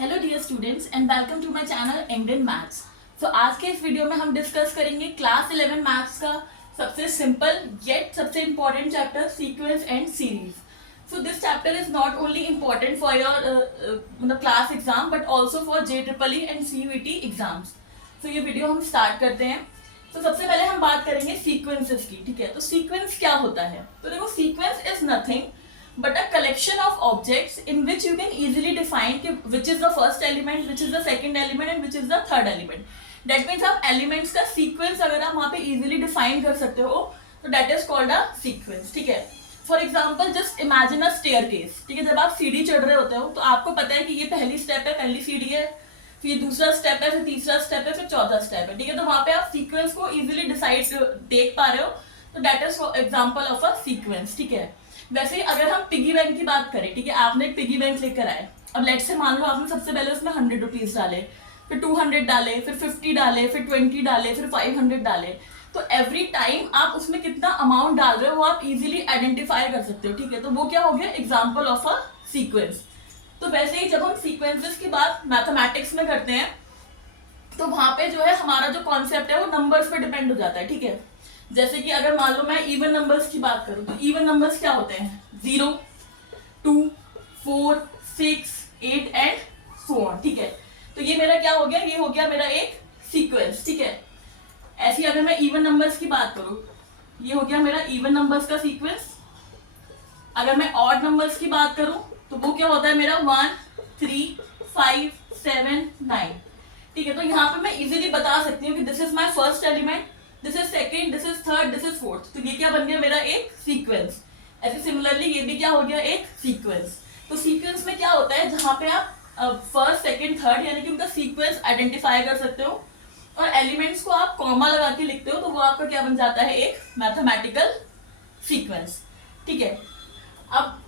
Hello dear students and welcome to my channel Indian maths. So आज के इस video में हम डिस्कस करेंगे क्लास 11 मैथ्स का सबसे सिंपल येट सबसे important chapter sequence and series. So this chapter is not only important for your मतलब class exam but also for JEE and CUET exams. So ये वीडियो हम start करते हैं। तो सबसे पहले हम बात करेंगे सीक्वेंसेस की, ठीक है। तो सीक्वेंस क्या होता है? तो देखो, sequence is nothing but a collection of objects in which you can easily define which is the first element, which is the second element and which is the third element. That means आप elements का sequence अगर आप वहाँ पे easily define कर सकते हो तो that is called a sequence, ठीक है। For example, just imagine a staircase, ठीक है। जब आप सीढ़ी चढ़ रहे होते हो तो आपको पता है कि ये पहली स्टेप है, पहली सीढ़ी है, फिर दूसरा स्टेप है, फिर तीसरा स्टेप है, फिर चौथा स्टेप है, ठीक है। तो वहाँ पे आप सीक्वेंस को इजीली डिसाइड देख पा रहे हो, तो that is example of a sequence, ठीक है। वैसे ही अगर हम पिगी बैंक की बात करें, ठीक है, आपने एक पिगी बैंक लेकर आए। अब लेट से मान लो आपने सबसे पहले उसमें 100 रुपीज डाले, फिर 200 डाले, फिर 50 डाले, फिर 20 डाले, फिर 500 डाले। तो एवरी टाइम आप उसमें कितना अमाउंट डाल रहे हो वो आप इजीली आइडेंटिफाई कर सकते हो, ठीक है। तो वो क्या हो गया? Example of a sequence. तो वैसे ही जब हम सीक्वेंसेस की बात मैथमेटिक्स में करते हैं तो वहां पे जो है हमारा जो कॉन्सेप्ट है वो नंबर्स पे डिपेंड हो जाता है, ठीक है। जैसे कि अगर मान लो मैं इवन नंबर्स की बात करूं तो इवन नंबर्स क्या होते हैं? 0, 2, 4, 6, 8 एंड सो ऑन, ठीक है। तो ये मेरा क्या हो गया? ये हो गया मेरा एक सीक्वेंस, ठीक है। ऐसी अगर मैं इवन नंबर्स की बात करूं, ये हो गया मेरा इवन नंबर्स का सीक्वेंस। अगर मैं ऑड नंबर्स की बात करूं तो वो क्या होता है मेरा? 1, 3, 5, 7, 9, ठीक है। तो यहाँ पे मैं इजीली बता सकती हूँ कि this is my first element, this is second, this is third, this is fourth. तो ये क्या बन गया? मेरा एक सीक्वेंस। ऐसे सिमिलरली ये भी क्या हो गया? एक सीक्वेंस। तो सीक्वेंस में क्या होता है? जहां पे आप फर्स्ट, सेकंड, थर्ड यानी कि उनका सीक्वेंस आइडेंटिफाई कर सकते हो और एलिमेंट्स को आप कॉमा लगा के लिखते हो तो वो आपका क्या बन जाता है? एक मैथमेटिकल सीक्वेंस, ठीक है। अब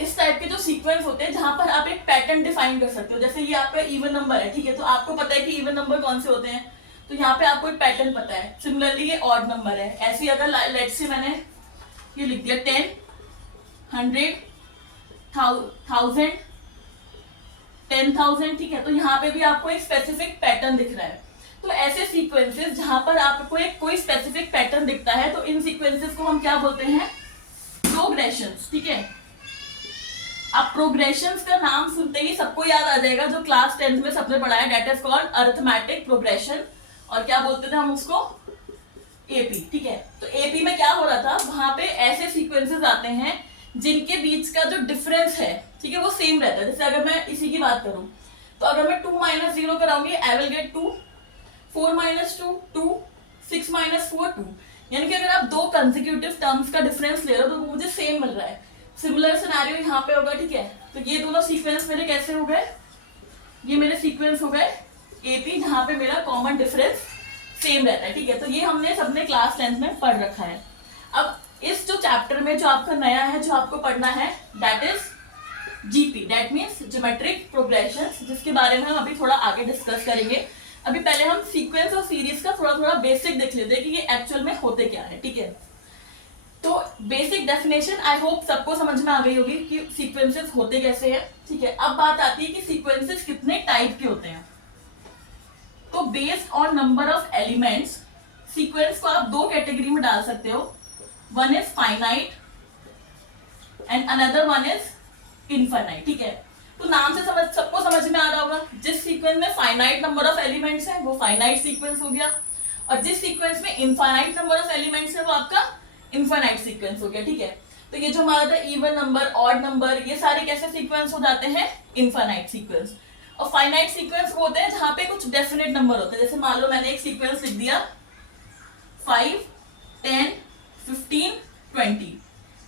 इस टाइप के जो सीक्वेंस होते हैं जहां पर आप एक पैटर्न डिफाइन कर सकते हो, जैसे ये आपका इवन नंबर है, ठीक है। तो आपको पता है कि इवन नंबर कौन से होते हैं, तो यहाँ पे आपको एक पैटर्न पता है। सिमिलरली ये ऑड नंबर है। ऐसे अगर लेट्स से मैंने ये लिख दिया 10, 100, 1000, 10,000, ठीक है। तो यहाँ पे भी आपको एक स्पेसिफिक पैटर्न दिख रहा है। तो ऐसे सीक्वेंसेस जहां पर आपको एक कोई स्पेसिफिक पैटर्न दिखता है तो इन सीक्वेंसेस को हम क्या बोलते हैं? प्रोग्रेशंस, ठीक है। अब प्रोग्रेशंस का नाम सुनते ही सबको याद आ जाएगा जो क्लास 10th में सबने पढ़ा है, that is called arithmetic progression. और क्या बोलते थे हम उसको? एपी, ठीक है। तो एपी में क्या हो रहा था? वहां पे ऐसे सीक्वेंसेस आते हैं जिनके बीच का जो डिफरेंस है, ठीक है, वो सेम रहता है। जैसे अगर मैं इसी की बात करूं तो अगर मैं 2 - 0 कराऊंगी आई विल गेट 2, 4 - 2 2, 6 - 4 2। यानी कि अगर आप दो कंसेक्यूटिव टर्म्स का डिफरेंस ले रहे हो तो वो मुझे सेम मिल रहा है। सिमिलर सिनेरियो यहाँ पे होगा, ठीक है। तो ये दोनों सीक्वेंस मेरे कैसे हो गए? ये मेरे सीक्वेंस हो गए एपी जहां पे मेरा कॉमन डिफरेंस सेम रहता है, ठीक है। तो ये हमने सबने क्लास 10th में पढ़ रखा है। अब इस जो चैप्टर में जो आपका नया है जो आपको पढ़ना है that is GP, that means geometric progressions, जिसके बारे में हम अभी थोड़ा आगे डिस्कस करेंगे। अभी पहले हम सीक्वेंस और सीरीज का थोड़ा थोड़ा बेसिक देख लेते हैं कि ये एक्चुअल में होते क्या है, ठीक है। तो बेसिक डेफिनेशन आई होप सबको समझ में आ गई होगी कि सीक्वेंसेस होते कैसे हैं, ठीक है। अब बात आती है कि सीक्वेंसेस कितने टाइप के होते हैं। तो based on number of elements sequence को आप दो कैटेगरी में डाल सकते हो। One is finite and another one is infinite, ठीक है। तो नाम से सबको समझ में आ रहा होगा, जिस सीक्वेंस में फाइनाइट नंबर ऑफ एलिमेंट्स है वो फाइनाइट सीक्वेंस हो गया और जिस सीक्वेंस में इनफाइनाइट नंबर ऑफ एलिमेंट्स है वो आपका इनफाइनाइट सीक्वेंस हो गया, ठीक है। तो ये जो हमारा था इवन नंबर, ऑड नंबर, ये सारे कैसे सीक्वेंस हो जाते हैं? Infinite sequence. और फाइनाइट सीक्वेंस वो होते हैं जहां पे कुछ डेफिनेट नंबर होते हैं। जैसे मान लो मैंने एक सीक्वेंस लिख दिया 5, 10, 15, 20,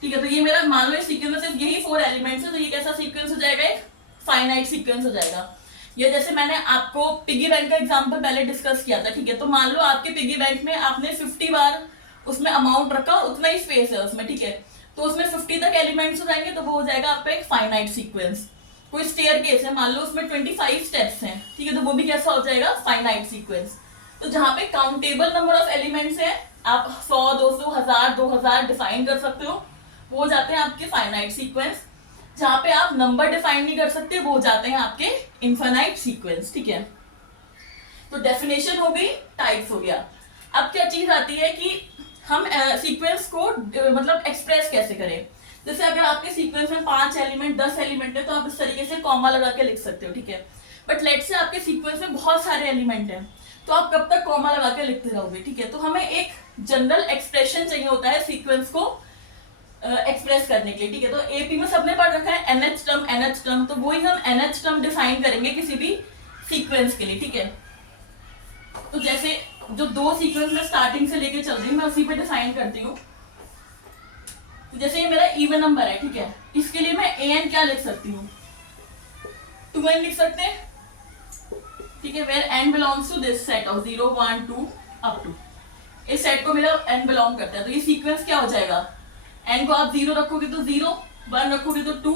ठीक है। तो ये मेरा मान लो ये सीक्वेंस में सिर्फ यही 4 एलिमेंट्स है, तो ये कैसा सीक्वेंस हो जाएगा? एक फाइनाइट सीक्वेंस हो जाएगा। ये जैसे मैंने आपको पिगी बैंक का एग्जांपल पहले डिस्कस किया था, ठीक है। तो मान लो आपके पिगी बैंक में आपने 50 बार उसमें अमाउंट रखा, उतना ही स्पेस है उसमें, ठीक है। तो उसमें 50 तक एलिमेंट्स हो जाएंगे तो वो हो जाएगा आपका एक फाइनाइट सीक्वेंस। कोई स्टेयरकेस है, मान लो उसमें 25 स्टेप्स हैं, ठीक है, तो वो भी कैसा हो जाएगा? Finite sequence. तो जहां पे काउंटेबल नंबर ऑफ एलिमेंट्स है, आप 100, 200, 1000, 2000 डिफाइन कर सकते हो, वो हो जाते हैं आपके फाइनाइट सीक्वेंस। जहां पे आप नंबर डिफाइन नहीं कर सकते, वो हो जाते हैं आपके इनफाइनाइट सीक्वेंस, ठीक है। तो डेफिनेशन हो गई, टाइप्स हो गया। अब क्या चीज आती है कि हम सीक्वेंस को मतलब एक्सप्रेस कैसे करें। जैसे अगर आपके सीक्वेंस में 5 एलिमेंट 10 एलिमेंट है तो आप इस तरीके से कॉमा लगा के लिख सकते हो, ठीक है। बट लेट से आपके सीक्वेंस में बहुत सारे एलिमेंट हैं, तो आप कब तक कॉमा लगा के लिखते रहोगे, ठीक है। तो हमें एक जनरल एक्सप्रेशन चाहिए होता है सीक्वेंस को एक्सप्रेस करने के लिए, ठीक है। तो एपी में सबने पढ़ रखा है एनएच टर्म, तो वही हम एनएच टर्म डिफाइन करेंगे किसी भी सीक्वेंस के लिए, ठीक है। तो जैसे जो दो सीक्वेंस में स्टार्टिंग से लेके चल रही हूँ मैं उसी पे डिफाइन करती हूँ। तो जैसे ये मेरा इवन नंबर है, ठीक है, इसके लिए मैं एन क्या लिख सकती हूँ, 2n लिख सकते हैं, ठीक है। Where n belongs to this set of 0 1 2 up to, इस सेट को मेरा n बिलोंग करता है। तो ये सीक्वेंस क्या हो जाएगा, n को आप 0 रखोगे तो 0, 1 रखोगे तो 2,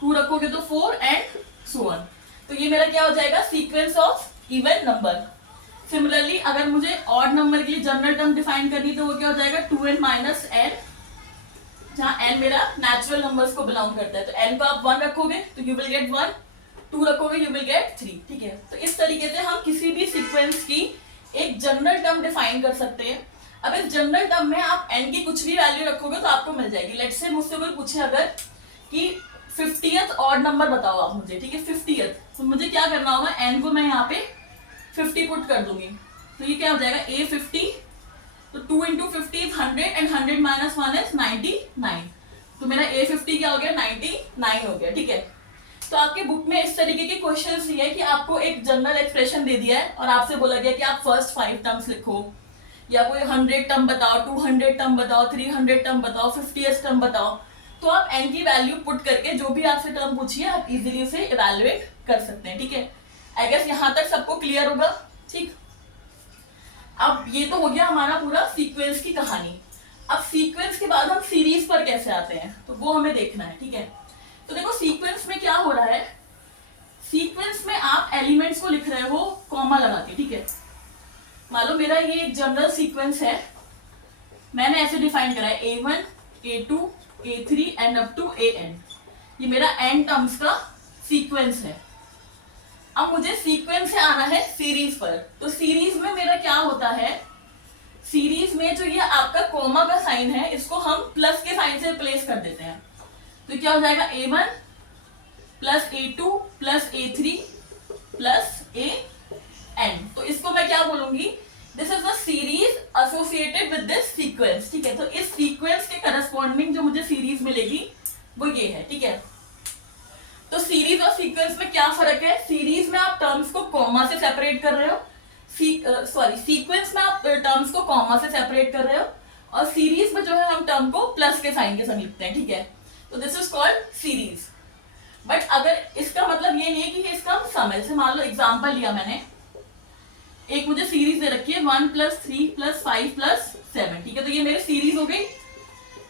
2 रखोगे तो 4 एंड सो ऑन। तो ये मेरा क्या हो जाएगा, sequence of even number. Similarly अगर मुझे ऑड नंबर के लिए जनरल टर्म डिफाइन करनी तो वो क्या हो जाएगा, 2n माइनस n, जहां n मेरा नेचुरल नंबर्स को बिलोंग करता है। तो n को आप 1 रखोगे तो यू विल गेट 1, 2 रखोगे यू विल गेट 3, ठीक है। तो इस तरीके से हम किसी भी सीक्वेंस की एक जनरल टर्म डिफाइन कर सकते हैं। अब इस जनरल टर्म में आप n की कुछ भी वैल्यू रखोगे तो आपको मिल जाएगी। लेट्स से मुझसे कोई पूछे अगर कि 50th ऑड नंबर बताओ आप मुझे, ठीक है, 50th, तो मुझे क्या करना होगा, n को मैं यहाँ पे 50 पुट कर दूंगी, तो ये क्या हो जाएगा a50, तो 2 into 50 is 100 and 100 minus 1 is 99, तो मेरा a50 क्या हो गया, 99 हो गया, ठीक है। तो आपके बुक में इस तरीके के क्वेश्चंस दिए है कि आपको एक जनरल एक्सप्रेशन दे दिया है और आपसे बोला गया कि आप फर्स्ट 5 टर्म्स लिखो, या कोई 100 टर्म बताओ, 200 टर्म बताओ, 300 टर्म बताओ, 50th टर्म बताओ। तो आप n की वैल्यू पुट करके जो भी आपसे टर्म पूछिए आप इजीली उसे इवैल्यूएट कर सकते हैं, ठीक है। आई गेस यहाँ तक सबको क्लियर होगा, ठीक। अब ये तो हो गया हमारा पूरा सीक्वेंस की कहानी। अब सीक्वेंस के बाद हम सीरीज पर कैसे आते हैं तो वो हमें देखना है, ठीक है। तो देखो सीक्वेंस में क्या हो रहा है, सीक्वेंस में आप एलिमेंट्स को लिख रहे हो कॉमा लगा के, ठीक है। मान लो मेरा ये एक जनरल सीक्वेंस है, मैंने ऐसे डिफाइन करा है a1 a2 a3 and up to an, ये मेरा n टर्म्स का सीक्वेंस है। अब मुझे सीक्वेंस से आना है सीरीज पर, तो सीरीज में मेरा क्या होता है, सीरीज में जो ये आपका कॉमा का साइन है इसको हम प्लस के साइन से रिप्लेस कर देते हैं। तो क्या हो जाएगा a1 plus a2 plus a3 plus an, तो इसको मैं क्या बोलूंगी, this is the series associated with this sequence, ठीक है। तो इस सीक्वेंस के करस्पॉन्डिंग जो मुझे सीरीज मिलेगी वो ये है, ठीक है। तो सीरीज और सीक्वेंस में क्या फर्क है, सीरीज में आप टर्म्स को कॉमा से सेपरेट कर रहे हो, सीक्वेंस में आप टर्म्स को कॉमा से सेपरेट कर रहे हो, और सीरीज में जो है हम टर्म को प्लस के साइन के संग लिखते हैं, ठीक है। तो this is called series. But अगर इसका मतलब ये नहीं है कि इसका सम है, जैसे मान लो एग्जांपल लिया मैंने, एक मुझे सीरीज दे रखी है 1 + 3 + 5 + 7, ठीक है। तो ये मेरी सीरीज हो गई,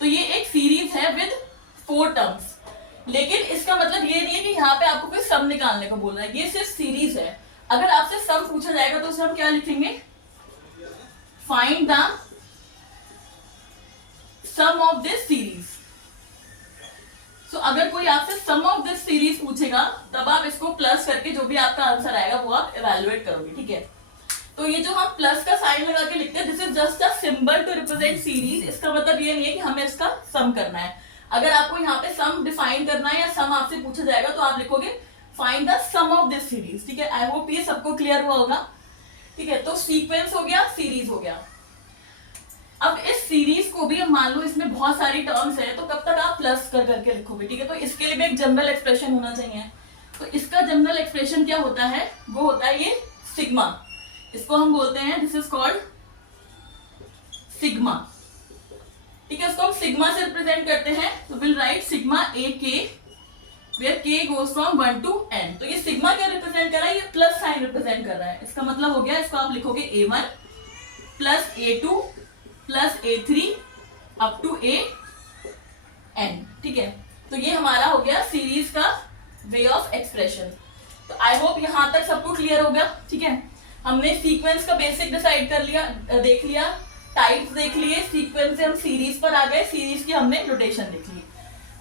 तो ये एक सीरीज है विद 4 टर्म्स। लेकिन इसका मतलब ये नहीं है कि यहाँ पे आपको कोई सम निकालने को बोल रहा है, ये सिर्फ सीरीज है। अगर आपसे सम पूछा जाएगा तो उसे हम क्या लिखेंगे, find the sum of this series. So अगर कोई आपसे सम ऑफ दिस सीरीज पूछेगा तब आप इसको प्लस करके जो भी आपका आंसर आएगा वो आप इवैल्यूएट करोगे, ठीक है। तो ये जो हम प्लस का साइन लगा के लिखते हैं, this is just a symbol to represent series. इसका मतलब ये नहीं है कि हमें इसका सम करना है। अगर आपको यहाँ पे सम डिफाइन करना है या सम आपसे पूछा जाएगा तो आप लिखोगे find the sum of this series, ठीक है। आई होप ये सबको क्लियर हुआ होगा, ठीक है। तो सीक्वेंस हो गया, सीरीज हो गया। अब इस सीरीज को भी मान लो इसमें बहुत सारी टर्म्स है, तो कब तक आप प्लस कर करके लिखोगे, ठीक है। तो इसके लिए भी एक जनरल एक्सप्रेशन होना चाहिए। तो इसका जनरल एक्सप्रेशन क्या होता है, वो होता है ये सिग्मा। इसको हम बोलते हैं, दिस इज कॉल्ड सिग्मा, ठीक है। इसको हम सिग्मा से रिप्रेजेंट करते हैं, तो विल राइट सिग्मा ए के वेयर के गोज फ्रॉम 1 to n। तो ये सिग्मा क्या रिप्रेजेंट कर रहा है, ये प्लस साइन रिप्रेजेंट कर रहा है। इसका मतलब हो गया, इसको आप लिखोगे a1 plus a2 plus a3 up to an, ठीक है। तो ये हमारा हो गया सीरीज का वे ऑफ एक्सप्रेशन। तो आई होप यहां तक सबको क्लियर हो गया, ठीक है। हमने सीक्वेंस का बेसिक डिसाइड कर लिया, देख लिया, टाइप्स देख लिए, सीक्वेंस से हम सीरीज पर आ गए, सीरीज की हमने नोटेशन देख ली।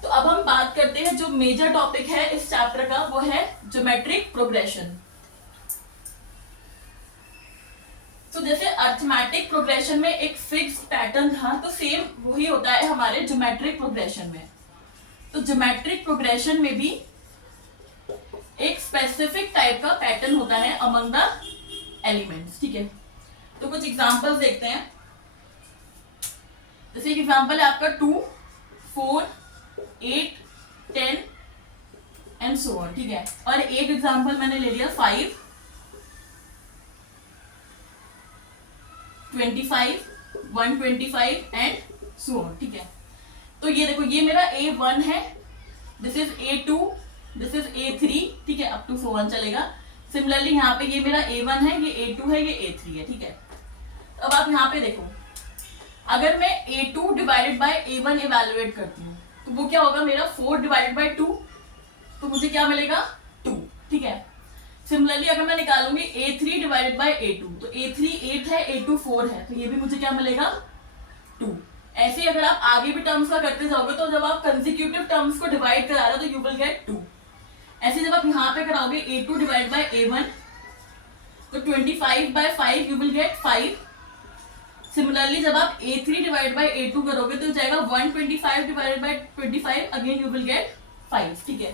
तो अब हम बात करते हैं जो मेजर टॉपिक है इस चैप्टर का, वो है ज्योमेट्रिक प्रोग्रेशन। तो जैसे अरिथमेटिक प्रोग्रेशन में एक फिक्स पैटर्न था, तो सेम वही होता है हमारे ज्योमेट्रिक प्रोग्रेशन में। तो ज्योमेट्रिक प्रोग्रेशन में भी एक स्पेसिफिक टाइप का पैटर्न होता है अमंग द एलिमेंट्स, ठीक है। तो कुछ एग्जांपल्स देखते हैं। जैसे एक एग्जांपल है आपका 2, 4, 8, 10 एंड सो ऑन, ठीक है। और एक एग्जांपल मैंने ले लिया 5, 25, 125 एंड सो ऑन, ठीक है। तो ये देखो, ये मेरा A1 है, this is A2, this is A3, ठीक है, अप टू सो ऑन चलेगा। सिमिलरली यहाँ पे ये मेरा A1 है, ये A2 है, ये A3 है, ठीक है। अब आप यहाँ पे देखो, अगर मैं A2 divided by A1 evaluate करती हूँ तो वो क्या होगा मेरा 4 डिवाइडेड बाय 2, तो मुझे क्या मिलेगा 2, ठीक है। सिमिलरली अगर मैं निकालूंगी A3 डिवाइडेड बाय A2, तो A3 8 है, A2 4 है, तो ये भी मुझे क्या मिलेगा 2। ऐसे ही अगर आप आगे भी टर्म्स का करते जाओगे तो जब आप कंसेक्यूटिव टर्म्स को डिवाइड करा रहे हो तो यू विल गेट 2। ऐसे जब आप यहाँ पे कराओगे A2 डिवाइड बाय A1, तो 25 by 5 you will get 5। Similarly जब आप A3 डिवाइड बाय A2 करोगे तो जाएगा 125 divided by 25, again you will get 5, ठीक है।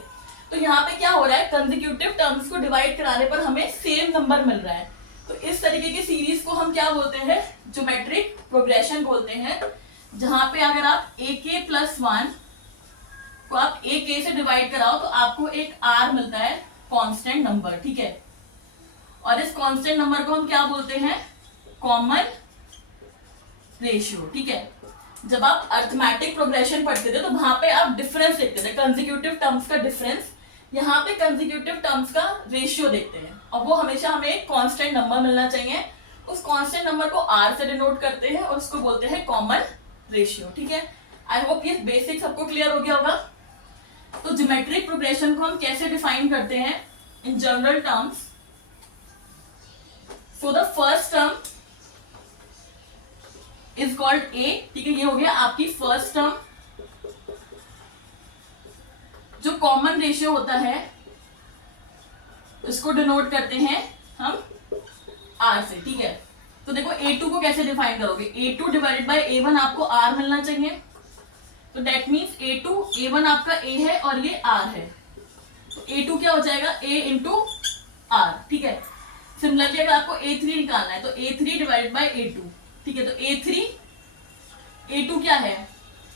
तो यहाँ पे क्या हो रहा है, कंसेक्यूटिव टर्म्स को डिवाइड कराने पर हमें सेम नंबर मिल रहा है। तो इस तरीके की सीरीज को हम क्या बोलते हैं, ज्योमेट्रिक प्रोग्रेशन बोलते हैं, जहां पे अगर आप AK+1 को आप AK से डिवाइड कराओ तो आपको एक R मिलता है, कांस्टेंट नंबर, ठीक है। और इस कांस्टेंट नंबर को हम क्या बोलते हैं, कॉमन रेशियो, ठीक है। जब आप अरिथमेटिक प्रोग्रेशन पढ़ते थे तो वहां पे आप डिफरेंस देखते थे, कंसेक्यूटिव टर्म्स का डिफरेंस। यहाँ पे कंसेक्यूटिव टर्म्स का रेशियो देखते हैं, और वो हमेशा हमें एक कांस्टेंट नंबर मिलना चाहिए। उस कांस्टेंट नंबर को R से डिनोट करते हैं और उसको बोलते हैं कॉमन रेशियो, ठीक है। आई होप ये बेसिक सबको क्लियर हो गया होगा। तो ज्योमेट्रिक प्रोग्रेशन को हम कैसे डिफाइन करते हैं in general terms. So the first term is called A, ठीक है, ये हो गया आपकी फर्स्ट टर्म। जो कॉमन रेशियो होता है इसको डिनोट करते हैं हम R से, ठीक है। तो देखो A2 को कैसे डिफाइन करोगे, A2 डिवाइडेड बाय A1 आपको R मिलना चाहिए, तो दैट मीन्स A2, A1 आपका A है और ये R है, तो A2 क्या हो जाएगा A इंटू R, ठीक है। सिमिलरली अगर आपको A3 निकालना है तो A3 डिवाइडेड बाय A2, ठीक है। तो A3, A2 क्या है,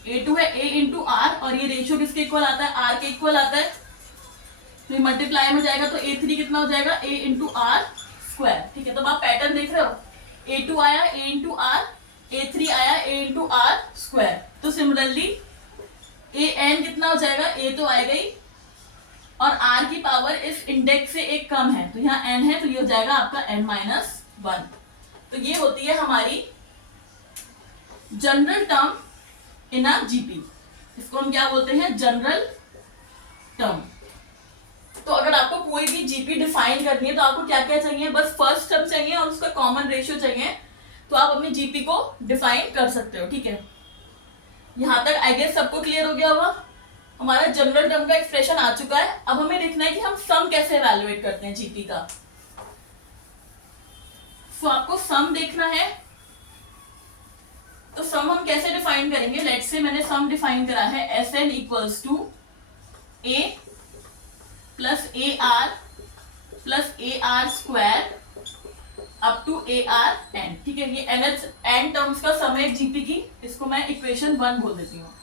A2 है A इंटू R, और ये रेशियो किसके इक्वल आता है, R के इक्वल आता है, तो मल्टीप्लाई में जाएगा तो A3 कितना हो जाएगा A इंटू R स्क्वायर, ठीक है। तो आप पैटर्न देख रहे हो, A2 आया A इंटू R, A3 आया A इंटू R स्क्वायर। तो सिमिलरली AN कितना हो जाएगा, A तो आएगा ही, और R की पावर इस इंडेक्स से एक कम है, तो यहाँ N है, तो ये हो जाएगा आपका N-1। तो ये होती है हमारी general term in a GP, इसको हम क्या बोलते हैं, जनरल टर्म। तो अगर आपको कोई भी जीपी डिफाइन करनी है तो आपको क्या क्या चाहिए, बस फर्स्ट टर्म चाहिए और उसका कॉमन रेशियो चाहिए, तो आप अपनी जीपी को डिफाइन कर सकते हो, ठीक है। यहां तक आई गेस सबको क्लियर हो गया होगा। हमारा जनरल टर्म का एक्सप्रेशन आ चुका है। अब हमें देखना है कि हम सम कैसे इवैल्यूएट करते हैं जीपी का। तो आपको सम देखना है, तो सम हम कैसे डिफाइन करेंगे, लेट्स से मैंने सम डिफाइन करा है Sn equals to A plus AR plus AR square up to ARN, ठीक है। ये n टर्म्स का सम है जीपी की, इसको मैं इक्वेशन 1 बोल देती हूँ।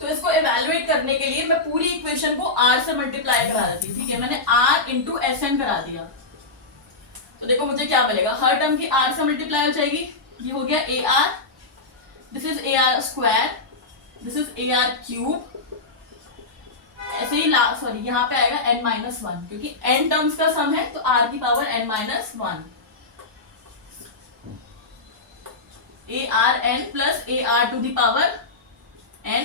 तो इसको इवैल्यूएट करने के लिए मैं पूरी इक्वेशन को R से मल्टीप्लाई करा देती हूँ, ठीक है। मैंने R इंटू Sn करा दिया, तो देखो मुझे क्या मिलेगा, हर टर्म की R से मल्टीप्लाई हो जाएगी, ये हो गया AR, this is AR square, this is AR cube, ऐसे ही सॉरी यहाँ पे आएगा N-1, क्योंकि n टर्म्स का सम है तो R की power N-1, ARN plus AR to the power N,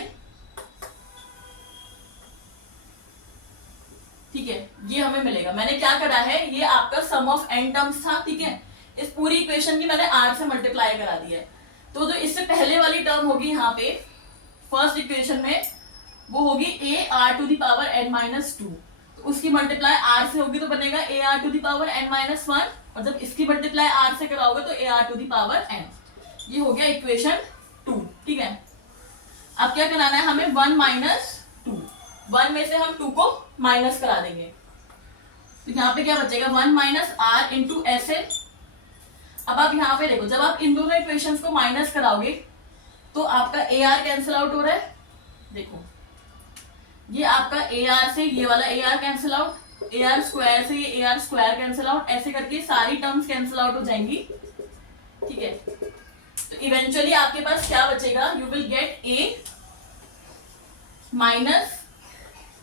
ठीक है। ये हमें मिलेगा, मैंने क्या करा है, ये आपका सम ऑफ n टर्म्स था, ठीक है। इस पूरी इक्वेशन की मैंने R से मल्टीप्लाई करा दी है। तो जो इससे पहले वाली टर्म होगी यहाँ पे फर्स्ट इक्वेशन में, वो होगी A R to the power N minus two. तो उसकी मल्टीप्लाई आर से होगी तो बनेगा A R to the power N minus one, और जब इसकी मल्टीप्लाई आर से कराओगे तो A R to the power N. ये हो गया इक्वेशन 2। ठीक है, अब क्या कराना है हमें, 1 माइनस टू, 1 में से हम 2 को माइनस करा देंगे, तो यहाँ पे क्या बचेगा, 1 minus R into S N. अब आप यहाँ पे देखो, जब आप इन दोनों इक्वेशंस को माइनस कराओगे तो आपका ए आर कैंसिल आउट हो रहा है। देखो ये आपका ए आर से ये वाला A R cancel out, A R square से ये A R square cancel out, ऐसे करके सारी टर्म्स कैंसिल आउट हो जाएंगी। ठीक है, तो इवेंचुअली आपके पास क्या बचेगा, you will get A minus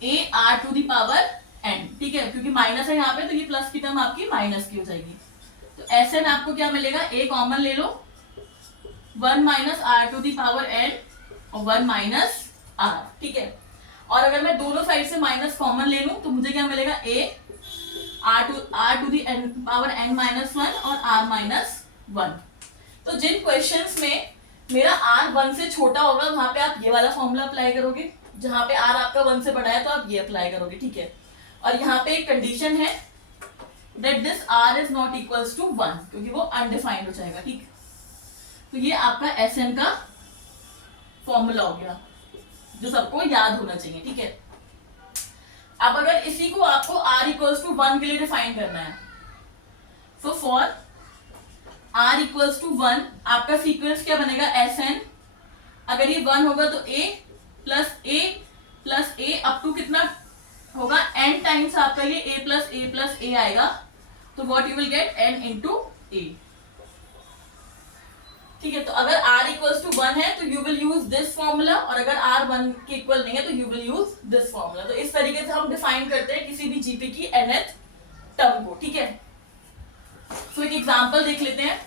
A R to the power N. ठीक है, क्योंकि माइनस है यहाँ पे तो ये प्लस की टर्म आपकी माइनस की हो जाएगी। तो ऐसे में आपको क्या मिलेगा, ए कॉमन ले लो, 1 minus R to the power N और 1 माइनस आर। ठीक है, और अगर मैं दोनों साइड से माइनस कॉमन ले लूं तो मुझे क्या मिलेगा, A R to the N power N minus one और आर माइनस वन। तो जिन क्वेश्चंस में मेरा आर 1 से छोटा होगा वहां पे आप ये वाला फॉर्मूला अप्लाई करोगे, जहां पे आर आपका 1 से बड़ा है तो आप ये अप्लाई करोगे। ठीक है, और यहाँ पे एक कंडीशन है that this r is not equals to 1, क्योंकि वो अनडिफाइंड हो जाएगा। ठीक, तो ये आपका Sn का फॉर्मूला हो गया जो सबको याद होना चाहिए। ठीक है, अब अगर इसी को आपको r इक्वल्स टू 1 के लिए डिफाइन करना है, तो फॉर r इक्वल्स टू 1 आपका सीक्वेंस क्या बनेगा, Sn, अगर ये 1 होगा तो a plus a up to कितना होगा, n टाइम्स आपका ये a प्लस a आएगा, तो what you will gate n into a। ठीक है, तो अगर r इक्वल्स टू 1 है तो you will use this formula, और अगर r 1 के इक्वल नहीं है तो you will use this formula. तो इस तरीके से हम डिफाइन करते हैं किसी भी जीपी की nth टर्म को। ठीक है, तो एक एग्जांपल देख लेते हैं।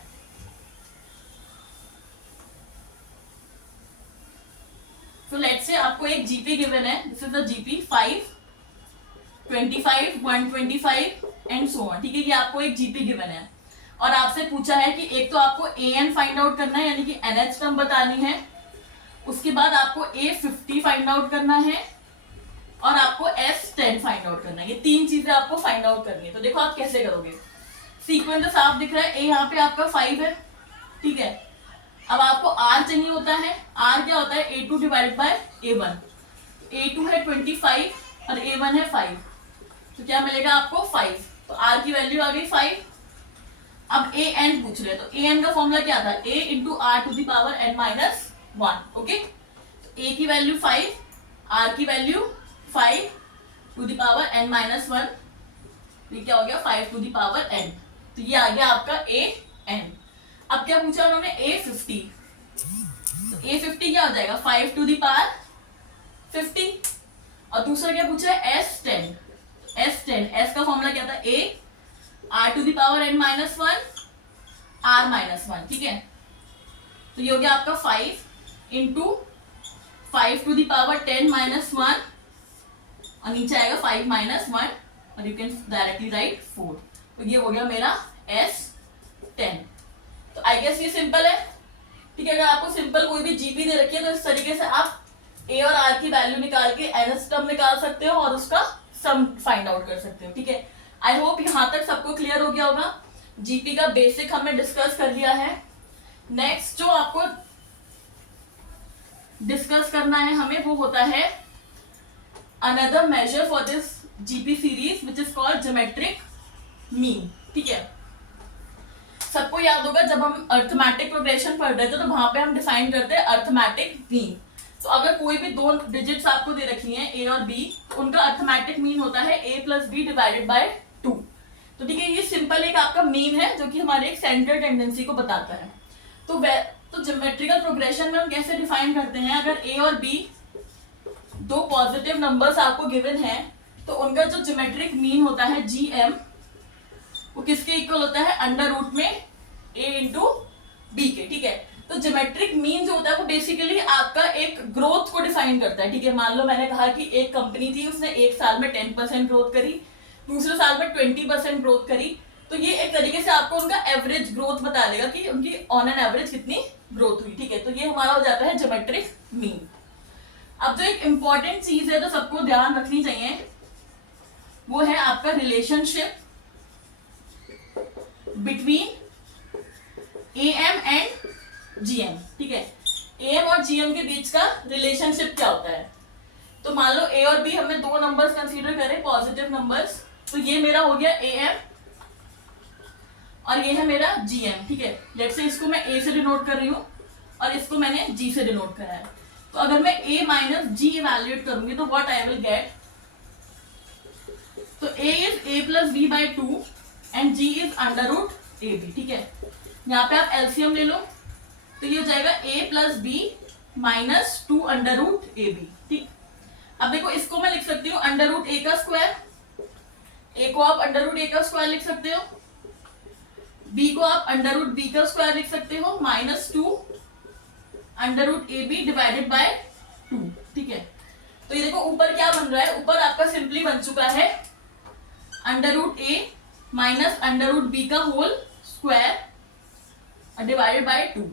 तो लेट्स से आपको एक जीपी गिवन है, this is the GP 5, 25, 125 and so on. ठीक है, ये आपको एक जीपी गिवन है और आपसे पूछा है कि एक तो आपको an फाइंड आउट करना है, यानी कि nth टर्म बतानी है, उसके बाद आपको a50 फाइंड आउट करना है और आपको s10 फाइंड आउट करना है। ये तीन चीजें आपको फाइंड आउट करनी है। तो देखो आप कैसे करोगे, सीक्वेंस तो साफ दिख रहा है, a यहाँ पे आपका 5 है। ठीक है, अब आपको r चाहिए होता है, r क्या होता है, a2 divide by a1, a2 है 25 और a1 है 5, तो क्या मिलेगा आपको 5, तो r की वैल्यू आ गई 5। अब a n पूछ रहे हैं, तो a n का फॉर्मूला क्या था, a into R to the power n minus 1। Okay, तो a की वैल्यू 5, r की value 5 to the power n minus 1, ये क्या हो गया 5 टू दी पावर n, तो ये आ गया आपका a n। अब क्या पूछा उन्होंने, a50, तो a50 क्या हो जाएगा 5 टू दी पावर 50, और दूसरा क्या पूछा है s10, s10, s का फॉर्मूला क्या था, a r to the power n minus 1 r minus 1। ठीक है, तो ये हो गया आपका 5 into 5 to the power 10 minus 1 और नीचे आएगा 5 माइनस 1 और यू कैन डायरेक्टली राइट 4, तो ये हो गया मेरा s10। तो आई गेस ये सिंपल है। ठीक है, अगर आपको सिंपल कोई भी जीपी दे रखी है तो इस तरीके से आप a और r की वैल्यू निकाल के nth टर्म निकाल सकते हो और उसका सम फाइंड आउट कर सकते हो। ठीक है, आई होप यहाँ तक सबको क्लियर हो गया होगा। जीपी का बेसिक हमने डिस्कस कर लिया है। नेक्स्ट जो आपको डिस्कस करना है हमें वो होता है another measure for this GP series which is called geometric mean. ठीक है, सबको याद होगा जब हम अर्थमेटिक प्रोग्रेशन पढ़ रहे थे तो वहां पे हम डिफाइन करते हैं अर्थमेटिक मीन। तो अगर कोई भी दो डिजिट्स आपको दे रखी हैं a और b, तो उनका अर्थमेटिक मीन होता है a plus B divided by 2। तो ठीक है, ये सिंपल एक आपका मीन है जो कि हमारे एक सेंट्रल टेंडेंसी को बताता है। तो ज्योमेट्रिकल प्रोग्रेशन में हम कैसे डिफाइन करते हैं, अगर a और b दो पॉजिटिव नंबर्स आपको गिवन है तो उनका जो ज्योमेट्रिक मीन होता है gm, वो किसके इक्वल होता है, अंडर रूट में a इंटू बी के। ठीक है, तो ज्योमेट्रिक मीन जो होता है वो बेसिकली आपका एक ग्रोथ को डिफाइन करता है। ठीक है, मान लो मैंने कहा कि एक कंपनी थी, उसने एक साल में 10% ग्रोथ करी, दूसरे साल में 20% ग्रोथ करी, तो ये एक तरीके से आपको उनका एवरेज ग्रोथ बता देगा कि उनकी ऑन एन एवरेज कितनी ग्रोथ हुई। ठीक है, तो ये हमारा हो जाता है ज्योमेट्रिक मीन। अब जो एक इम्पॉर्टेंट चीज है तो सबको ध्यान रखनी चाहिए, वो है आपका relationship between M and GM. ठीक है, एम और जीएम के बीच का रिलेशनशिप क्या होता है। तो मान लो ए और बी हमने दो नंबर्स कंसीडर करें, पॉजिटिव नंबर्स, तो ये मेरा हो गया ए एम और ये है मेरा जी एम। ठीक है, लेट्स से इसको मैं ए से डिनोट कर रही हूँ और इसको मैंने जी से डिनोट करा है। तो अगर मैं ए माइनस जी इवैल्यूएट करूंगी तो व्हाट आई विल गेट, तो a is a plus b by 2 and g is under root A b. ठीक है, यहाँ पे आप एलसीएम ले लो, तो ये हो जाएगा a plus b minus 2 under root A b. ठीक, अब देखो इसको मैं लिख सकती हूँ अंडर रूट ए का स्क्वायर, ए को आप अंडर रूट ए का स्क्वायर लिख सकते हो, बी को आप अंडर रूट बी का स्क्वायर लिख सकते हो, minus 2 under root A B divided by 2। ठीक है, तो ये देखो ऊपर क्या बन रहा है, ऊपर आपका सिंपली बन चुका है अंडर रूट ए माइनस अंडर रूट बी का होल स्क्वायर डिवाइडेड बाय 2।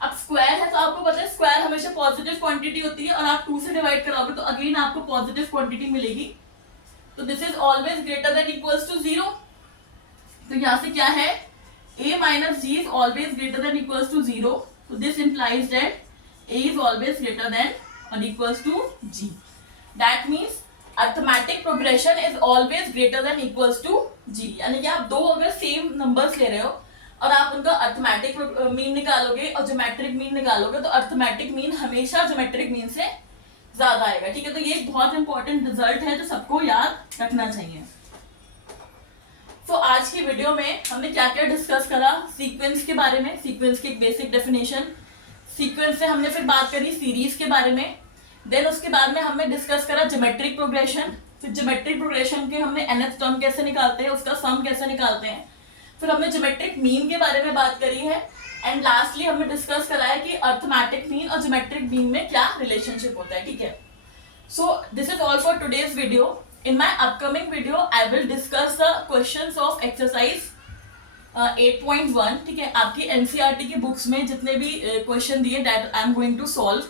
अब स्क्वायर है तो आपको पता है स्क्वायर हमेशा पॉजिटिव क्वांटिटी होती है और आप 2 से डिवाइड कराओगे तो अगेन आपको पॉजिटिव क्वांटिटी मिलेगी। तो this is always greater than equals to 0। तो यहां से क्या है, a minus g is always greater than equals to 0. So this implies that a is always greater than or equals to g. That means arithmetic progression is always greater than equals to g. यानी कि आप दो अगर same numbers ले रहे हो और आप उनका अर्थमेटिक मीन निकालोगे और ज्योमेट्रिक मीन निकालोगे तो अर्थमेटिक मीन हमेशा ज्योमेट्रिक मीन से ज्यादा आएगा। ठीक है, तो ये एक बहुत इंपॉर्टेंट रिजल्ट है जो सबको याद रखना चाहिए। तो आज की वीडियो में हमने क्या क्या डिस्कस करा, सीक्वेंस के बारे में, सीक्वेंस की एक बेसिक डेफिनेशन, सीक्वेंस से हमने फिर बात करी सीरीज के बारे में, देन उसके बाद में हमने डिस्कस करा ज्योमेट्रिक प्रोग्रेशन, फिर ज्योमेट्रिक प्रोग्रेशन के हमने nth टर्म कैसे निकालते हैं, उसका सम कैसे निकालते हैं, फिर हमने ज्योमेट्रिक मीन के बारे में बात करी है, एंड लास्टली हमने डिस्कस करा है कि अर्थमेटिक मीन और ज्योमेट्रिक मीन में क्या रिलेशनशिप होता है। ठीक है, so this is all for today's video. In my upcoming video, I will discuss the questions of exercise 8.1। ठीक है, आपकी NCERT की बुक्स में जितने भी क्वेश्चन दिए that I am going to solve,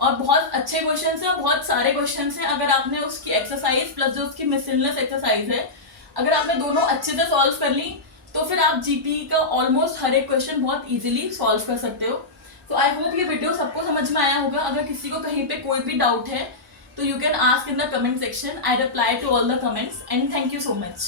और बहुत अच्छे क्वेश्चन हैं और बहुत सारे क्वेश्चन हैं। अगर आपने उसकी एक्सरसाइज प्लस जो उसकी मिसलेनियस एक्सरसाइज है, अगर आपने दोनों अच्छे से सॉल्व कर ली तो फिर आप जीपी का ऑलमोस्ट हर एक क्वेश्चन बहुत इजीली सॉल्व कर सकते हो। तो आई होप ये वीडियो सबको समझ में आया होगा। अगर किसी को कहीं पे कोई भी डाउट है तो you can ask in the comment section. I reply to all the comments and thank you so much.